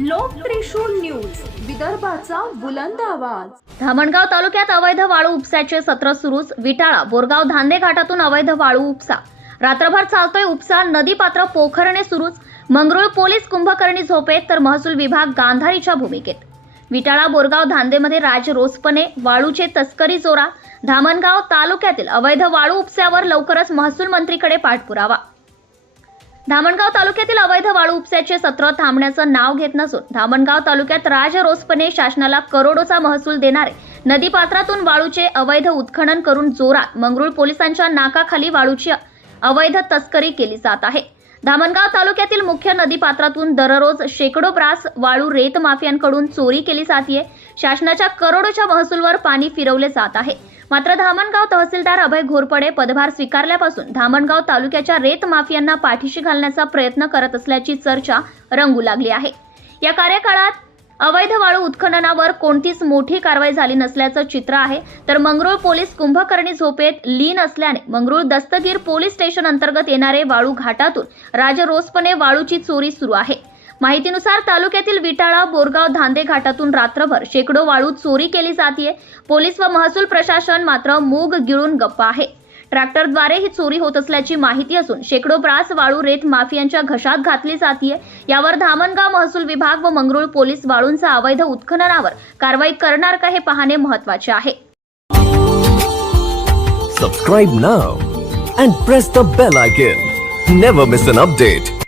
लोक त्रिशूल न्यूज विदर्भाचा बुलंद आवाज. धामणगाव तालुक्यात अवैध वाळू उपसाचे सत्र सुरूच. विटाळा बोरगाव धांदे घाटातून अवैध वाळू उपसा. रात्रभर चालतोय उपसा. नदी पात्र पोखरणे सुरूच. मंगरुळ पोलीस कुंभकर्णी झोपेत तर महसूल विभाग गांधारीच्या भूमिकेत. विटाळा बोरगाव धांदेमध्ये राज रोसपणे वाळूचे तस्करी जोरात. धामणगाव तालुक्यातील अवैध वाळू उपसावर लवकरच महसूल मंत्रीकडे पाठपुरावा. धामणगाव तालुक्यातील अवैध वाळू उपस्याचे सत्र थांबण्याचं नाव घेत नसून धामणगाव तालुक्यात राजरोसपणे शासनाला करोडोचा महसूल देणारे नदीपात्रातून वाळूचे अवैध उत्खनन करून जोरात मंगरुळ पोलिसांच्या नाकाखाली वाळूची अवैध तस्करी केली जात आहे. धामणगाव तालुक्यातील मुख्य नदीपात्रातून दररोज शेकडो ब्रास वाळू रेत माफियांकडून चोरी केली जाते शासनाच्या करोडोच्या महसूलवर पाणी फिरवले जात आहे. मात्र धामणगाव तहसीलदार अभय घोरपडे पदभार स्वीकारल्यापासून धामणगाव तालुक्याच्या रेत माफियांना पाठीशी घालण्याचा प्रयत्न करत असल्याची चर्चा रंगू लागली आहे. या कार्यकाळात अवैध वाळू उत्खननावर कोणतीच मोठी कारवाई झाली नसल्याचं चित्र आहे. तर मंगरुळ पोलीस कुंभकर्णी झोपेत लीन असल्याने मंगरुळ दस्तगीर पोलीस स्टेशन अंतर्गत येणारे वाळू घाटातून राजरोसपणे वाळूची चोरी सुरू आहे. माहितीनुसार तालुक्यातील विटाळा बोरगाव धांदे घाटातून रात्रभर शेकडो वाळू चोरी केली जाते पोलीस व महसूल प्रशासन मात्र मूग गिळून गप्पा आहे. ट्रॅक्टरद्वारे ही चोरी होत असल्याची माहिती असून शेकडो ब्रास वाळू रेत माफियांच्या घशात घातली जातीये. यावर धामणगाव महसूल विभाग व मंगरुळ पोलीस वाळूंचा अवैध उत्खननावर कारवाई करणार का हे पाहणे महत्त्वाचे आहे. Subscribe now and press the bell icon never miss an update